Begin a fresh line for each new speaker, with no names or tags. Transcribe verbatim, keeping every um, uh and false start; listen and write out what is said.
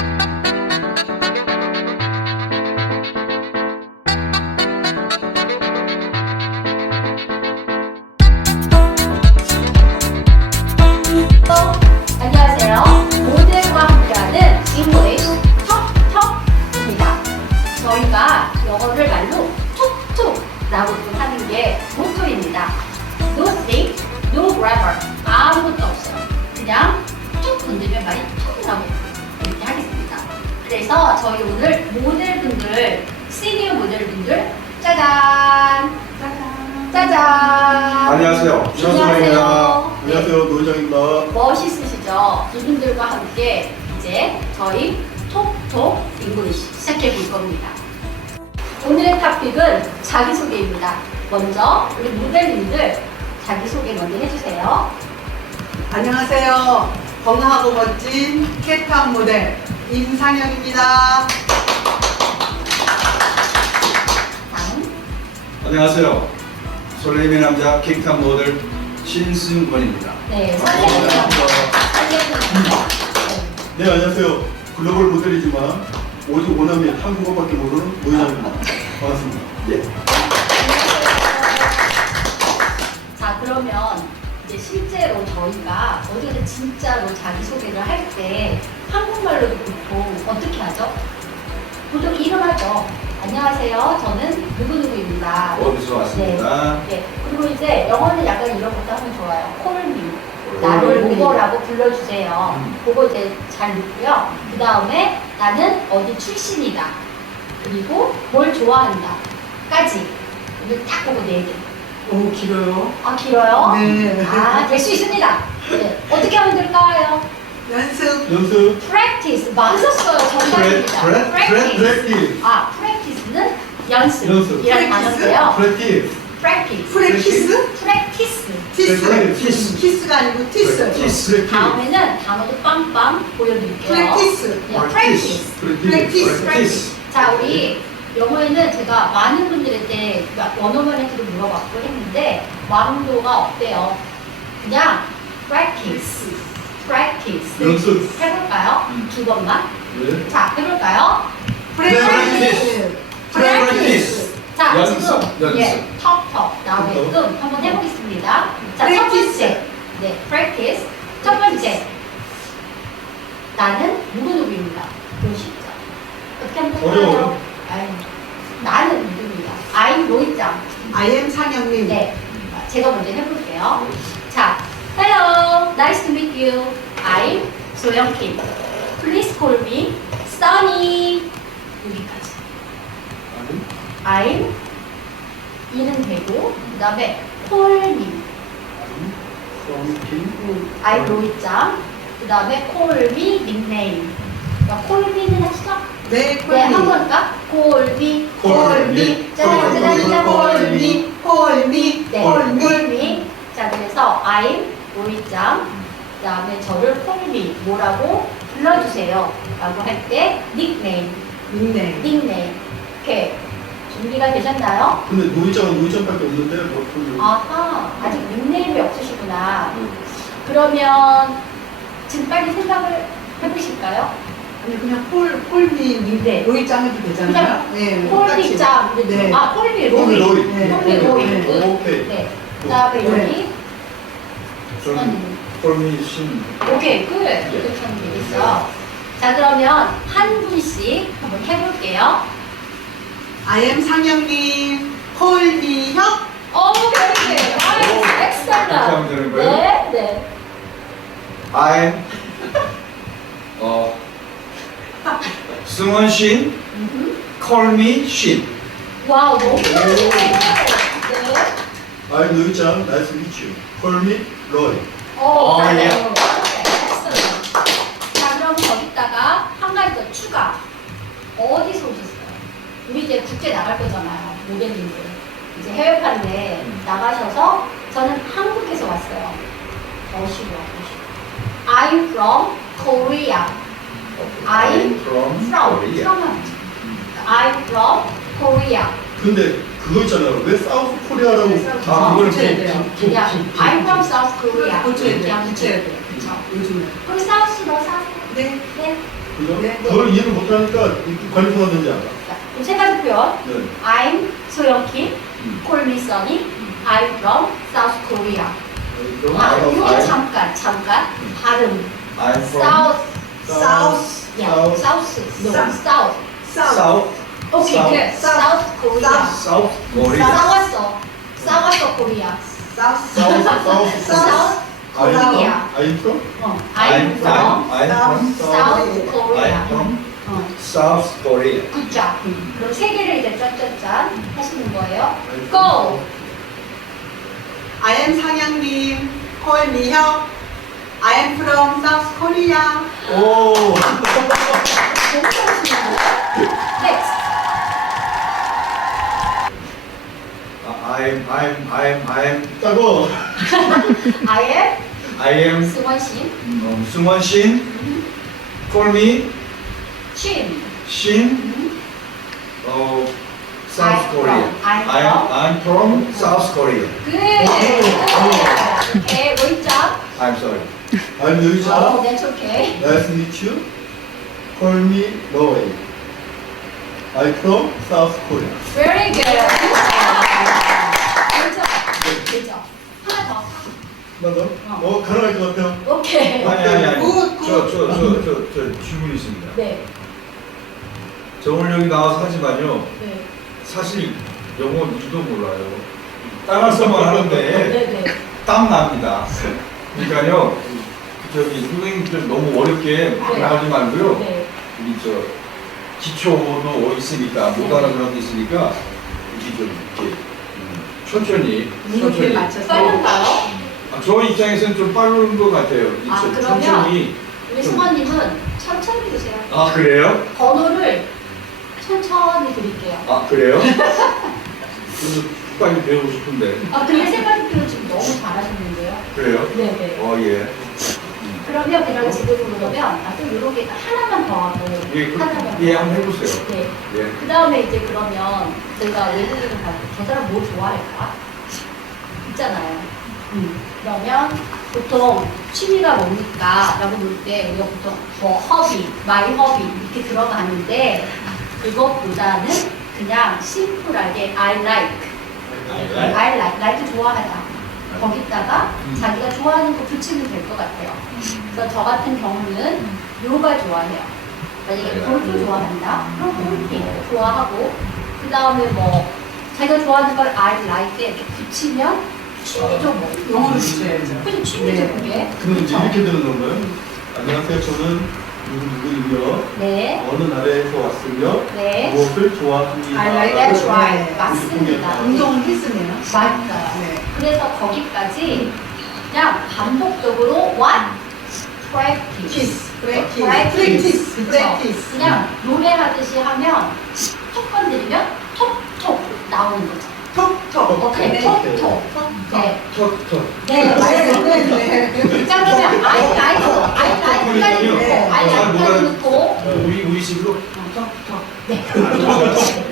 안녕하세요. 모델과 함께하는 잉글리쉬 톡톡입니다. 저희가 영어를 말로 톡톡라고 하는 게 모토입니다. No think, no grammar. 아무것도 없어요. 그냥 툭 건드리면 말이 툭 나오고 이렇게 하겠습니다. 그래서 저희 오늘 모델분들, 시니어 모델분들 짜잔! 짜잔! 짜잔!
안녕하세요.
안녕하세요.
안녕하세요. 노회장입니다.
멋있으시죠? 이분들과 함께 이제 저희 톡톡 잉글리쉬 시작해 볼 겁니다. 오늘의 토픽은 자기소개입니다. 먼저 우리 모델님들 자기소개 먼저 해주세요.
안녕하세요. 건강하고 멋진 캣탑 모델 임상현입니다.
다음.
안녕하세요. 설레임의 남자 킥탑 모델 신승권입니다.
네, 설레는 남자. 설레는 남자.
네, 안녕하세요. 글로벌 모델이지만 오직 원어민 한국어밖에 모르는 노회장입니다. 반갑습니다.
예.
자, 그러면 이제 실제로 저희가 어디 가서 진짜로 자기소개를 할 때 한국말로도 보통 어떻게 하죠? 보통 이름 하죠. 안녕하세요. 저는 누구누구입니다.
어디서 왔습니다.
네. 네. 그리고 이제 영어는 약간 이런 것도 하면 좋아요. call me. 나를 뭐뭐라고 불러주세요.
음.
그거 이제 잘 넣고요. 그 다음에 나는 어디 출신이다. 그리고 뭘 좋아한다. 까지. 이거 딱 보고 네 개.
오, 길어요.
아, 길어요?
네.
아, 될 수 있습니다. 네. 어떻게 하면 될까요?
연습.
연습.
practice. 맞았어요. 정답입니다.
프레- 프레-
practice.
프레티스.
아, practice는 연습.
연습.
이라는 단어인데요.
프레티스.
practice.
프레키스?
practice.
티스.
프레티스.
키스가 아니고 티스.
프레티스.
다음에는 단어도 빵빵 보여드릴게요.
프레티스.
네, practice.
프레티스.
practice. 자, 우리 영어에는 제가 많은 분들한테 원어민한테도 물어봤고 했는데 완도가 어때요? 그냥 practice, practice.
연습.
해볼까요?
음.
두 번만.
네.
자, 해볼까요?
프레키스.
프레티스.
자,
연습,
지금
연습.
예, 턱턱 나오게끔
턱턱.
한번 해보겠습니다. 자, 첫
Practice.
번째. 네, practice. 첫 번째. 나는 누구누구입니다. 이거 쉽죠? 어떻게 하면 될까요?
어려워요.
아유, 나는 누구입니다. I'm 로이짱.
I am 상현님.
네, 제가 먼저 해볼게요. 자, hello, nice to meet you. I'm 소영킴. Please call me Sunny. 여기까지. I'm 이는 되고, 그 다음에 call me. 음, I'm 로이짱. 그 다음에 call me 닉네임. 그러니까 call me는 하시죠?
네,
네, 한
콜미.
번까? call me.
Call me.
짜잔, 짜잔, 짜잔, call me.
콜미.
네,
콜미.
call me. 자, 그래서 I'm 로이짱. 그 다음에 저를 call me. 뭐라고 불러주세요. 라고 할 때 닉네임.
닉네임.
닉네임. 이렇게 준비가 되셨나요?
근데 노회장은 노회장밖에 없는데 뭐 그-
아하, 아직 닉네임이 없으시구나. 그러면 지금 빨리 생각을 해보실까요?
아니, 그냥 콜, 콜미.
네.
로이짱 해도 되잖아요. 네.
콜미짱.
네.
아, 콜미
콜미
로이.
로이.
네.
콜미 로이.
네.
끝.
오케이.
네. 그 다음에
네.
여기.
저는
음.
콜미 신.
오케이, 끝. 이렇게 하면 되겠어. 자, 그러면 한 분씩 한번 해볼게요.
I am 상현님. 콜미 협.
오, very good.
오,
아, excellent.
그렇게 하면 되는 거예요?
네, 네.
I'm 어 승원 신,
음흠.
call me 신.
와우, 너무 잘하시네요. 네.
I'm 노회장. Nice to meet you. Call me 로이.
오,
어,
잘해요.
예.
excellent. 자, 그럼 거기다가 한 가지 더 추가. 어디서 오셨어요? 우리 이제 국제 나갈 거잖아요. 모델님들. 이제 해외판에 나가셔서 저는 한국에서 왔어요. 더 쉬워, 더 쉬워. I'm from Korea. I'm
from
from.
Korea.
from. I'm from Korea.
근데 그거 있잖아요. 왜 사우스 코리아라고?
네,
아, 그걸
붙여야 돼요.
야, I'm from South Korea.
붙여야
이렇게
돼요.
하면
붙여야
돼요.
돼요.
그쵸.
요즘에.
그리고 사우스도 사우스.
네.
네.
그죠?
네.
그걸 이해를 못하니까 관리소가 되는지 알아.
자, 그럼 세 가지 표현.
네.
I'm 소영킴,
음.
call me Sunny, I'm from South Korea.
그럼
아,
I'm,
이거
I'm,
잠깐, 잠깐. 발음.
I'm from
South,
South.
yeah,
South.
South, no,
South.
South.
South.
South,
Okay,
South.
good. South Korea.
South Korea.
싸웠어. 싸웠어, 코리아.
South.
South, South.
South
I'm
Korea.
from, I'm from?
어,
I'm
I'm from
I'm from
South Korea.
I'm from
어,
South Korea.
good job. 그럼 세 개를 이제 짠짠짠 하시는 거예요.
I'm
Go.
I am 상영님, call me 혁. I am from South Korea.
오!
너무 잘하시네요. Next.
I'm I'm I'm I'm
따고!
I am
I am
승원 씨.
um, Sungwon Shin. Call me
친.
Shin. Uh, South
I'm
Korea.
from- I'm
I'm
from-
I'm from South Korea.
Good. 오케이, 뭐 있죠?
I'm sorry.
I'm
어,
유이자.
that's okay.
Nice to meet you. Call me Norway. I'm from South Korea.
Very good. 그렇죠. 그렇죠. 하나 더.
하나 더? 어, 가능할 것 같아요.
오케이.
아니 아니 아니.
굿, 굿.
저저저저 저 질문 있습니다.
네.
저 오늘 여기 나와서 하지만요.
네.
사실 영어 이도 몰라요. 따라서만 하는데
네, 네.
땀 납니다. 그러니까요. 저기 선생님들 너무 어렵게 막
네.
나가지 말고요.
네.
우리 저 기초도 있으니까 못
네.
알아들어도 있으니까 이렇게 좀 이렇게 음, 천천히
무릎에
천천히.
맞춰서.
빠른가요?
아, 저 입장에서는 좀 빠른 것 같아요. 이
아,
저-
그러면
천천히.
우리 승원님은 천천히 드세요.
아 그래요?
번호를 천천히 드릴게요.
아 그래요? 저도 빨리 배우고 싶은데.
아, 근데 생각해보면 지금 너무 잘하셨는데요.
그래요?
네네.
어 예.
그러면 그냥 지금 그러면 아, 좀 이렇게 하나만 더 하고
예, 그,
하나만
예
더.
한번 해보세요.
네.
예.
그 다음에 이제 그러면 제가 외국인을 봐도 저 사람 뭐 좋아할까? 있잖아요. 음. 그러면 보통 취미가 뭡니까? 라고 물 때 우리가 보통 뭐 허비, 마이 허비 이렇게 들어가는데 그것보다는 그냥 심플하게 I like, I like, like 좋아하다. 거기다가
음.
자기가 좋아하는 거 붙이면 될 것 같아요. 그래서 저 같은 경우는 요가 좋아해요. 만약에 골프 좋아한다? 그럼 골프 좋아하고 그 다음에 뭐 자기가 좋아하는 걸 I like 이렇게 붙이면 취미죠 뭐.
영어로 붙여야죠.
그죠 취미죠
네.
그게.
그럼 이제
그쵸?
이렇게 되는 건가요? 안녕하세요. 저는 누구누구이며
네.
어느 나라에서 왔으며
네.
무엇을 좋아합니다.
I like
That's
that.
right.
네.
맞습니다.
운동을 했으네요.
맞아요.
네.
그래서 거기까지 그냥 반복적으로 one practice.
키스, 프랙티스,
Practice.
프랙티스,
그쵸?
프랙티스.
그냥 노래하듯이 하면 톡 건드리면 톡톡 나오는 거죠.
톡톡.
오케이,
네.
톡톡.
톡톡.
네.
턱턱.
네,
네,
맞습니다.
네, 네.
자, 그러면 아이 라이트, 아이 라이트까지
네.
넣고, 아이
잘
라이트까지
몰라요.
넣고,
우리 우리 식으로
톡톡. 네.